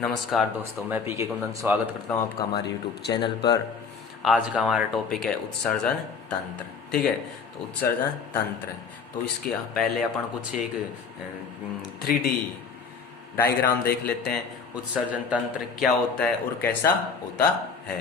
नमस्कार दोस्तों, मैं पीके कुंदन स्वागत करता हूं आपका हमारे यूट्यूब चैनल पर। आज का हमारा टॉपिक है उत्सर्जन तंत्र। ठीक है, तो उत्सर्जन तंत्र, तो इसके पहले अपन कुछ एक 3D डायग्राम देख लेते हैं। उत्सर्जन तंत्र क्या होता है और कैसा होता है।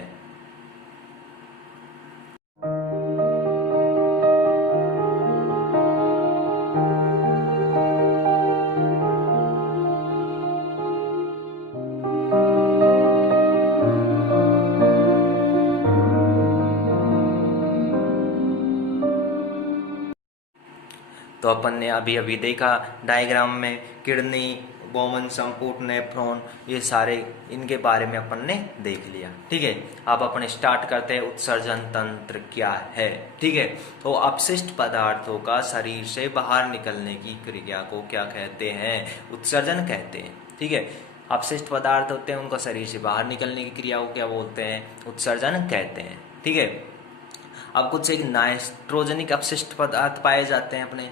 तो अपन ने अभी अभी देखा डायग्राम में किडनी, बोमन, संपुट, नेफ्रॉन, ये सारे इनके बारे में अपन ने देख लिया। ठीक है, अब अपन स्टार्ट करते हैं उत्सर्जन तंत्र क्या है। ठीक है, तो अपशिष्ट पदार्थों का शरीर से बाहर निकलने की क्रिया को क्या कहते हैं? उत्सर्जन कहते हैं। ठीक है, अपशिष्ट पदार्थ होते हैं, उनका शरीर से बाहर निकलने की क्रिया को क्या बोलते हैं? उत्सर्जन कहते हैं। ठीक है, अब कुछ एक नाइट्रोजनिक अपशिष्ट पदार्थ पाए जाते हैं अपने।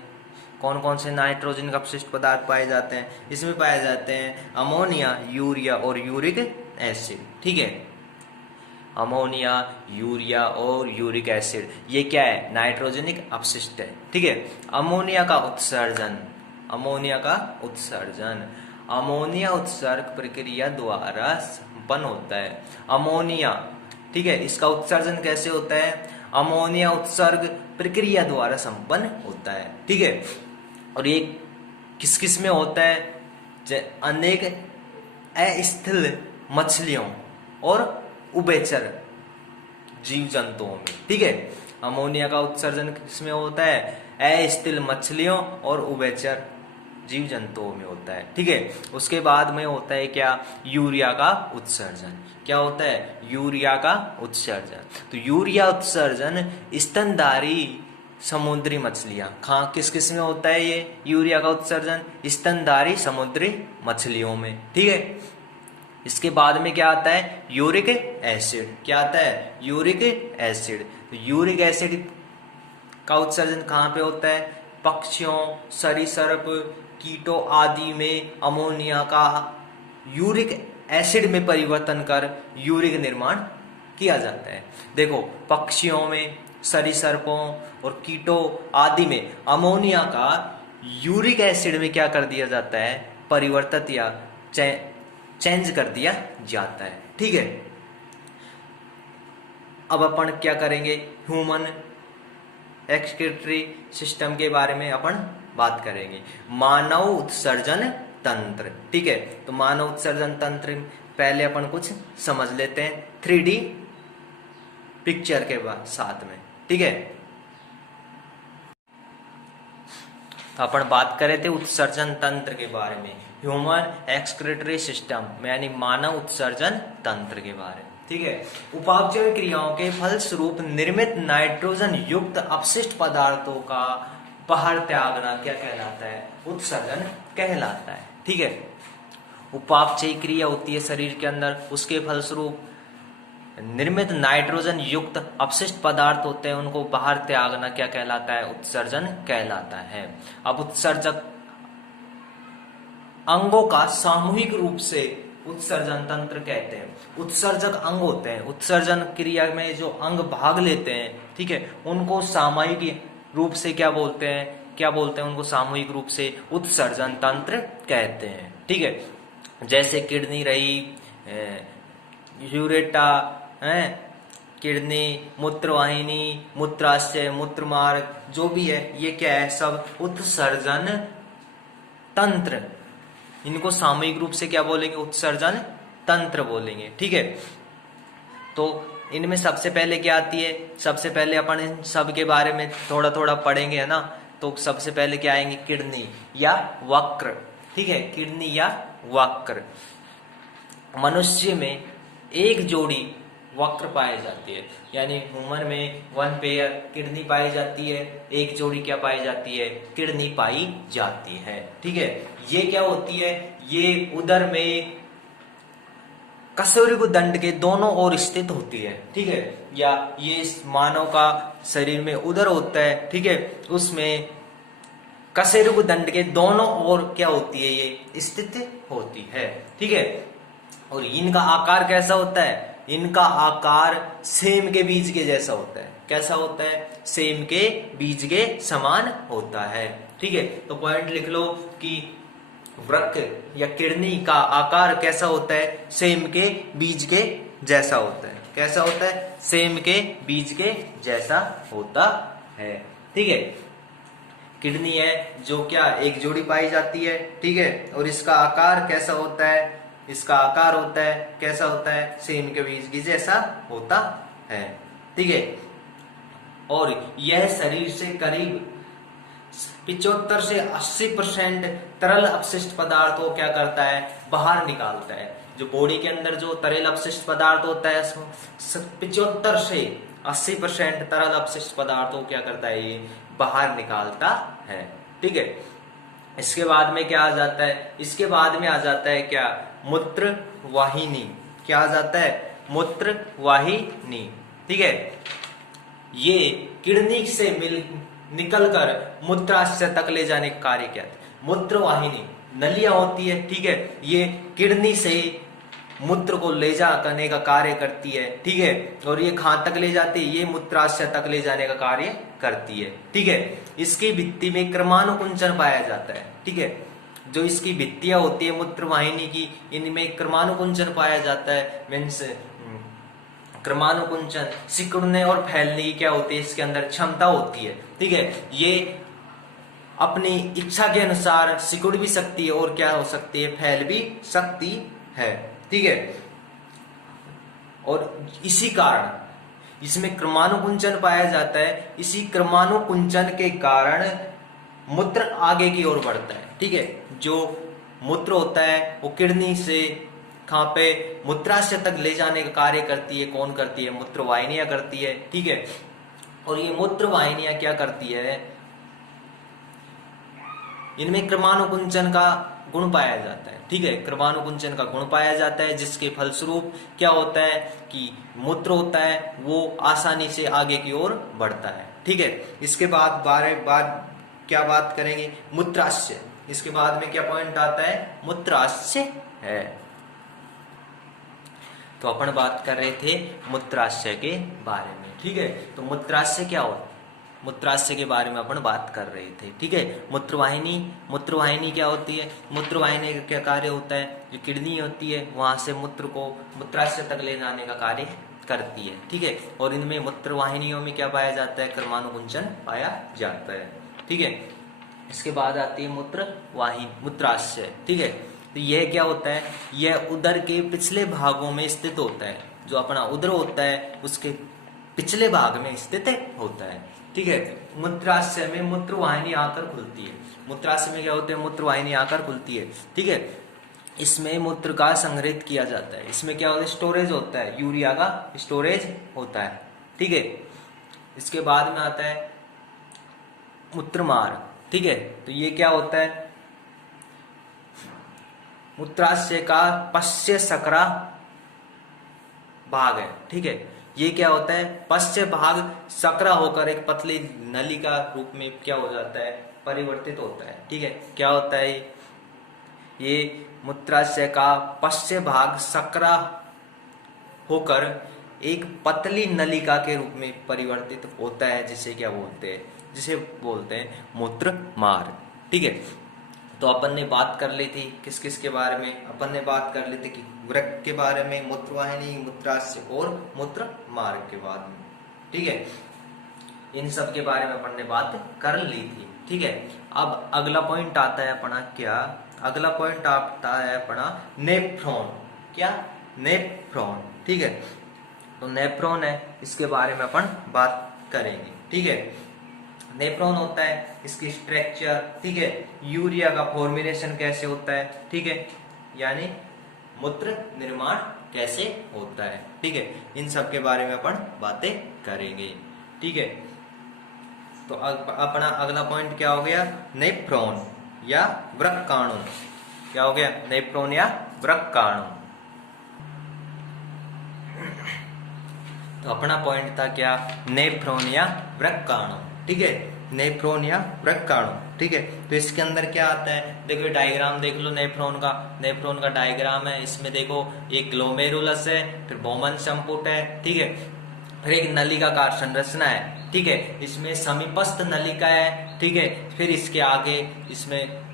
कौन कौन से नाइट्रोजन अपशिष्ट पदार्थ पाए जाते हैं? इसमें पाए जाते हैं अमोनिया, यूरिया और यूरिक एसिड। ठीक है, अमोनिया, यूरिया और यूरिक एसिड, ये क्या है? नाइट्रोजनिक अपशिष्ट है। ठीक है, अमोनिया का उत्सर्जन, अमोनिया उत्सर्ग प्रक्रिया द्वारा संपन्न होता है। अमोनिया, ठीक है, इसका उत्सर्जन कैसे होता है? अमोनिया उत्सर्ग प्रक्रिया द्वारा संपन्न होता है। ठीक है, और ये किस किस में होता है? अनेक अस्थिर मछलियों और उभयचर जीव जंतुओं में। ठीक है, अमोनिया का उत्सर्जन किसमें होता है? अस्थिर मछलियों और उभयचर जीव जंतुओं में होता है। ठीक है, उसके बाद में होता है क्या? यूरिया का उत्सर्जन। क्या होता है? यूरिया का उत्सर्जन। तो यूरिया उत्सर्जन स्तनधारी समुद्री मछलियां, किस किस में होता है ये यूरिया का उत्सर्जन? स्तनधारी समुद्री मछलियों में। ठीक है, इसके बाद में क्या आता है? Uric acid. क्या आता है? Uric acid. तो यूरिक एसिड का उत्सर्जन कहाँ पे होता है? पक्षियों, सरीसृप, कीटों आदि में अमोनिया का यूरिक एसिड में परिवर्तन कर यूरिक निर्माण किया जाता है। देखो, पक्षियों में, सरीसृपों और कीटों आदि में अमोनिया का यूरिक एसिड में क्या कर दिया जाता है? परिवर्तित या चेंज कर दिया जाता है। ठीक है, अब अपन क्या करेंगे? ह्यूमन एक्सक्रीटरी सिस्टम के बारे में अपन बात करेंगे। मानव उत्सर्जन तंत्र। ठीक है, तो मानव उत्सर्जन तंत्र पहले अपन कुछ समझ लेते हैं 3D पिक्चर के साथ में। ठीक है, तो अपन बात करे थे उत्सर्जन तंत्र के बारे में, ह्यूमन एक्सक्रीटरी सिस्टम यानी मानव उत्सर्जन तंत्र के बारे में। ठीक है, उपापचय क्रियाओं के फलस्वरूप निर्मित नाइट्रोजन युक्त अपशिष्ट पदार्थों का बाहर त्यागना क्या कहलाता है? उत्सर्जन कहलाता है। ठीक है, उपापचय क्रिया होती है शरीर के अंदर, उसके फलस्वरूप निर्मित नाइट्रोजन युक्त अपशिष्ट पदार्थ होते हैं, उनको बाहर त्यागना क्या कहलाता है? उत्सर्जन कहलाता है। अब उत्सर्जक अंगों का सामूहिक रूप से उत्सर्जन तंत्र कहते हैं। उत्सर्जक अंग होते हैं, उत्सर्जन क्रिया में जो अंग भाग लेते हैं, ठीक है, उनको सामूहिक रूप से क्या बोलते हैं? उनको सामूहिक रूप से उत्सर्जन तंत्र कहते हैं। ठीक है, जैसे किडनी रही, यूरेटा है, किडनी, मूत्रवाहिनी, मूत्राशय, मूत्रमार्ग, जो भी है, ये क्या है? सब उत्सर्जन तंत्र। इनको सामूहिक रूप से क्या बोलेंगे? उत्सर्जन तंत्र बोलेंगे। ठीक है, तो इनमें सबसे पहले क्या आती है? सबसे पहले अपन इन सब के बारे में थोड़ा थोड़ा पढ़ेंगे, है ना। तो सबसे पहले क्या आएंगे? किडनी या वक्र। ठीक है, किडनी या वक्र। मनुष्य में एक जोड़ी वक्र पाई जाती है, यानी ह्यूमन में 1 पेयर किडनी पाई जाती है, एक जोड़ी क्या पाई जाती है? किडनी पाई जाती है। ठीक है, ये क्या होती है? ये उदर में कशेरुकदंड के दोनों ओर स्थित होती है। ठीक है, या ये मानव का शरीर में उदर होता है, ठीक है, उसमें कशेरुकदंड के दोनों ओर क्या होती है? ये स्थित होती है। ठीक है, और इनका आकार कैसा होता है? इनका आकार सेम के बीज के जैसा होता है। कैसा होता है? सेम के बीज के समान होता है। ठीक है, तो पॉइंट लिख लो कि वृक्क या किडनी का आकार कैसा होता है? सेम के बीज के जैसा होता है। कैसा होता है? सेम के बीज के जैसा होता है। ठीक है, किडनी है जो क्या एक जोड़ी पाई जाती है। ठीक है, और इसका आकार कैसा होता है? इसका आकार होता है कैसा होता है? सेम के बीज की जैसा होता है। ठीक है, और यह शरीर से करीब 75 से 80% तरल अपशिष्ट पदार्थ को क्या करता है? बाहर निकालता है। जो बॉडी के अंदर जो तरल अपशिष्ट पदार्थ होता है 75 से 80% तरल अपशिष्ट पदार्थों को क्या करता है? ये बाहर निकालता है। ठीक है, इसके बाद में क्या आ जाता है? इसके बाद में आ जाता है क्या? मूत्र वाहिनी। क्या आ जाता है? मूत्र वाहिनी। ठीक है, ये किडनी से निकलकर मूत्राशय तक ले जाने का कार्य क्या है? मूत्र वाहिनी नलियां होती है। ठीक है, ये किडनी से मूत्र को ले जाने का कार्य करती है। ठीक है, और ये कहां तक ले जाती है? ये मूत्राशय तक ले जाने का कार्य करती है। ठीक है, इसकी भित्ति में क्रमानुकुंचन पाया जाता है। ठीक है, जो इसकी भित्तियां होती है मूत्र वाहिनी की, इनमें क्रमानुकुंचन पाया जाता है। मीन्स क्रमानुकुंचन सिकुड़ने और फैलने की क्या होती है? इसके अंदर क्षमता होती है। ठीक है, ये अपनी इच्छा के अनुसार सिकुड़ भी सकती है और क्या हो सकती है? फैल भी सकती है। ठीक है, और इसी कारण इसमें क्रमानुकुंचन पाया जाता है। इसी क्रमानुकुंचन के कारण मूत्र आगे की ओर बढ़ता है। ठीक है, जो मूत्र होता है वो किडनी से कहां पे? मूत्राशय तक ले जाने का कार्य करती है। कौन करती है? मूत्र वाहिनियां करती है। ठीक है, और ये मूत्र वाहिनियां क्या करती है? इनमें क्रमानुकुंचन का गुण पाया जाता है। ठीक है, क्रमानुकुंचन का गुण पाया जाता है, जिसके फलस्वरूप क्या होता है कि मूत्र होता है वो आसानी से आगे की ओर बढ़ता है। ठीक है, इसके बाद बाद क्या बात करेंगे? मूत्राशय। इसके बाद में क्या पॉइंट आता है? मूत्राशय है। तो अपन बात कर रहे थे मूत्राशय के बारे में। ठीक है, तो मूत्राशय क्या होता है? मूत्राशय के बारे में अपन बात कर रहे थे। ठीक है, मूत्रवाहिनी क्या होती है? मूत्रवाहिनी का क्या कार्य होता है? जो किडनी होती है वहां से मूत्र को मूत्राशय तक ले जाने का कार्य करती है। ठीक है, और इनमें मूत्रवाहिनियों में क्या पाया जाता है? क्रमानुकुंचन पाया जाता है। ठीक है, इसके बाद आती है मूत्राशय। ठीक है, तो यह क्या होता है? यह उदर के पिछले भागों में स्थित होता है। जो अपना उदर होता है उसके पिछले भाग में स्थित होता है। ठीक है, मूत्राशय में मूत्रवाहिनी आकर खुलती है। मूत्राशय में क्या होता है? मूत्रवाहिनी आकर खुलती है। ठीक है, इसमें मूत्र का संग्रहित किया जाता है। इसमें क्या होता है? स्टोरेज होता है, यूरिया का स्टोरेज होता है। ठीक है, इसके बाद में आता है मूत्रमार्ग। ठीक है, तो ये क्या होता है? मूत्राशय का पश्च सकरा भाग है। ठीक है, ये क्या होता है? पश्च भाग सकरा होकर एक पतली नली का रूप में क्या हो जाता है? परिवर्तित होता है। ठीक है, क्या होता है? ये मूत्राशय का पश्च भाग सकरा होकर एक पतली नलिका के रूप में परिवर्तित होता है, जिसे क्या बोलते हैं? जिसे बोलते हैं मूत्र मार्ग। ठीक है, तो अपन ने बात कर ली थी किस किस के बारे में? अपन ने बात कर ली थी कि वृक्क के बारे में, मूत्रवाहिनी, मूत्राशय और मूत्र मार्ग के बारे में। ठीक है, इन सब के बारे में अपन ने बात कर ली थी। ठीक है, अब अगला पॉइंट आता है अपना क्या? अगला पॉइंट आता है अपना नेफ्रॉन। क्या? नेफ्रॉन। ठीक है, तो नेफ्रॉन है, इसके बारे में अपन बात करेंगे। ठीक है, नेफ्रॉन होता है, इसकी स्ट्रक्चर। ठीक है, यूरिया का फॉर्मेशन कैसे होता है? ठीक है, यानी मूत्र निर्माण कैसे होता है? ठीक है, इन सब के बारे में अपन बातें करेंगे। ठीक है, तो अपना अगला पॉइंट क्या हो गया? नेफ्रॉन या वृक्काणु। क्या हो गया? नेफ्रॉन या वृक्काणु। तो अपना पॉइंट था क्या? नेफ्रॉन या वृक्काणु। ठीक है, नेफ्रॉन या वृक्काणु। ठीक है, तो इसके अंदर क्या आता है, देखो डायग्राम देख लो नेफ्रॉन का डायग्राम है। इसमें देखो एक ग्लोमेरुलस है, फिर बोमन संपुट है, ठीक है, फिर एक नलिकाकार संरचना है। ठीक है, इसमें समीपस्थ नलिका है। ठीक है, फिर इसके आगे इसमें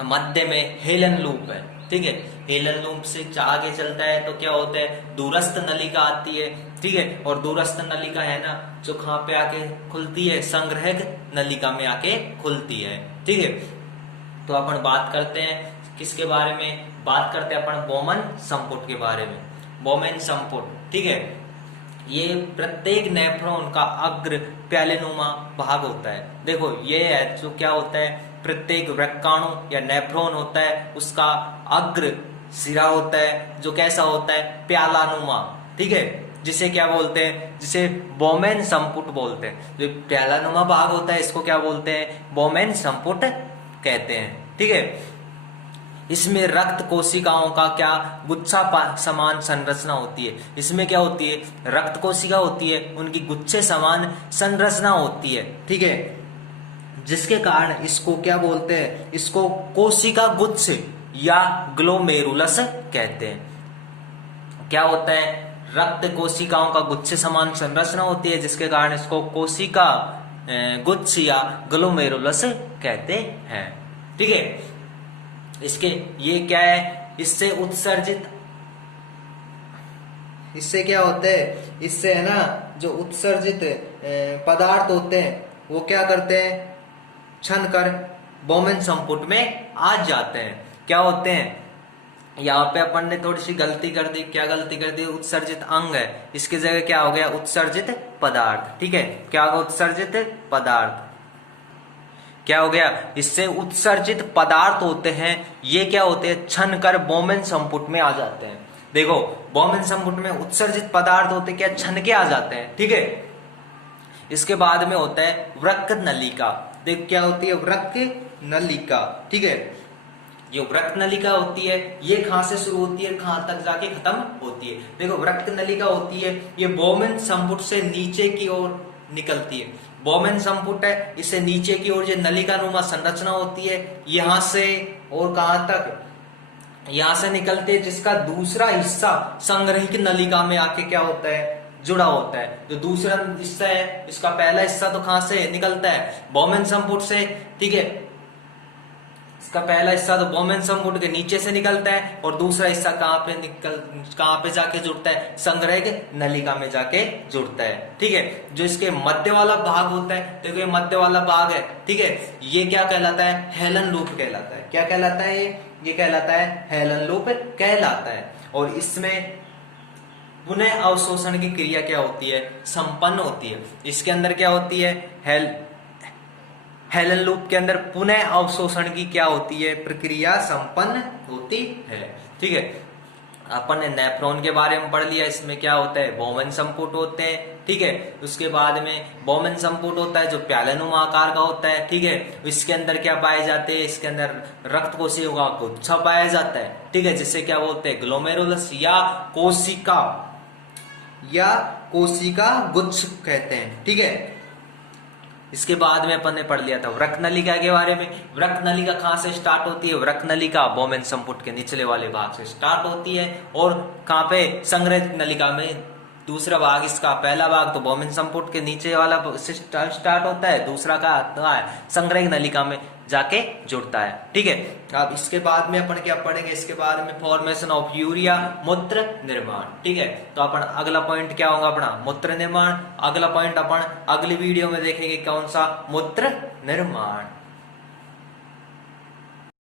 मध्य में हेलन लूप है। ठीक है, हेलन लूप से आगे चलता है तो क्या होता है, दूरस्थ नलिका आती है। ठीक है, और दूरस्थ नलिका है ना जो कहाँ पे आके खुलती है, संग्रहक नलिका में आके खुलती है। ठीक है, तो अपन बात करते हैं किसके बारे में, बात करते हैं अपन बोमन संपुट के बारे में। बोमन संपुट, ठीक है, ये प्रत्येक नेफ्रॉन का अग्र प्यालेनुमा भाग होता है। देखो ये है जो क्या होता है, प्रत्येक वृक्काणु या नेफ्रॉन होता है उसका अग्र सिरा होता है जो कैसा होता है, प्यालानुमा। ठीक है, जिसे क्या बोलते हैं, जिसे बोमेन संपुट बोलते हैं। जो प्यालानुमा भाग होता है इसको क्या बोलते हैं, बोमेन संपुट कहते हैं। ठीक है, इसमें रक्त कोशिकाओं का क्या गुच्छा समान संरचना होती है। इसमें क्या होती है, रक्त कोशिका होती है, उनकी गुच्छे समान संरचना होती है। ठीक है, जिसके कारण इसको क्या बोलते हैं, इसको कोशिका गुच्छ या ग्लोमेरुलस कहते हैं। क्या होता है, रक्त कोशिकाओं का गुच्छे समान संरचना होती है जिसके कारण इसको कोशिका गुच्छ या ग्लोमेरुलस कहते हैं। ठीक है, इसके ये क्या है, इससे उत्सर्जित, इससे क्या होता है, इससे है ना जो उत्सर्जित पदार्थ होते हैं वो क्या करते हैं, छन कर बोमेन संपुट में आ जाते हैं। क्या होते हैं, यहाँ पे अपन ने थोड़ी सी गलती कर दी। क्या गलती कर दी, उत्सर्जित अंग है, इसकी जगह क्या हो गया, उत्सर्जित पदार्थ। ठीक है, क्या होगा, उत्सर्जित पदार्थ। क्या हो गया, इससे उत्सर्जित पदार्थ होते हैं, ये क्या होते हैं, छन कर बोमेन संपुट में आ जाते हैं। देखो बोमेन संपुट में उत्सर्जित पदार्थ होते क्या, छन के आ जाते हैं। ठीक है, इसके बाद में होता है वृक्क नलिका। देख क्या होती है, वृक्क नलिका। ठीक है, जो वृक्क नलिका होती है ये कहां से शुरू होती है, कहां तक जाके खत्म होती है। देखो वृक्क नलिका होती है, ये बोमेन संपुट से नीचे की ओर निकलती है। बोमेन संपुट है, इससे नीचे की ओर जो नलिकानुमा संरचना होती है, यहां से और कहां तक, यहां से निकलती है, जिसका दूसरा हिस्सा संग्रहिक नलिका में आके क्या होता है, जुड़ा होता है। जो दूसरा हिस्सा है, इसका पहला हिस्सा तो कहां से निकलता है, बोमेन संपुट से। ठीक है, इसका पहला हिस्सा तो बोमेन संपुट के नीचे से निकलता है और दूसरा हिस्सा कहां पे जाके जुड़ता है, संग्रहक नलिका में जाके जुड़ता है। ठीक है, जो इसके मध्य वाला भाग होता है, देखो ये मध्य वाला भाग है। ठीक है, ये क्या कहलाता है, हेलन लूप कहलाता है। क्या कहलाता है, ये कहलाता है हेलन लूप कहलाता है। और इसमें पुनः अवशोषण की क्रिया क्या होती है, संपन्न होती है। इसके अंदर क्या होती है, हेलन लूप के अंदर पुनः अवशोषण की क्या होती है, प्रक्रिया संपन्न होती है। ठीक है, अपन ने नेफ्रॉन के बारे में पढ़ लिया। इसमें क्या होता है, बोमेन संपुट होते हैं। ठीक है, उसके बाद में बोमेन संपुट होता है जो प्यालेनुमा आकार का होता है। ठीक है, इसके अंदर क्या पाए जाते हैं, इसके अंदर रक्त कोशिकाओं का गुच्छा पाया जाता है। ठीक है, जिसे क्या बोलते हैं, ग्लोमेरुलस या कोशिका गुच्छ कहते हैं। ठीक है, इसके बाद में अपन ने पढ़ लिया था वृक्क नलिका के बारे में। वृक्क नलिका कहां से स्टार्ट होती है, वृक्क नलिका बोमेन संपुट के निचले वाले भाग से स्टार्ट होती है और कहां पे, संग्रहित नलिका में। दूसरा भाग, इसका पहला भाग तो बोमेन संपुट के नीचे वाला से स्टार्ट होता है, दूसरा का संग्रहित नलिका में जाके जुड़ता है। ठीक है, अब इसके बाद में अपन क्या पढ़ेंगे, इसके बाद में फॉर्मेशन ऑफ यूरिया, मूत्र निर्माण। ठीक है, तो अपन अगला पॉइंट क्या होगा अपना, मूत्र निर्माण। अगला पॉइंट अपन अगली वीडियो में देखेंगे, कौन सा, मूत्र निर्माण।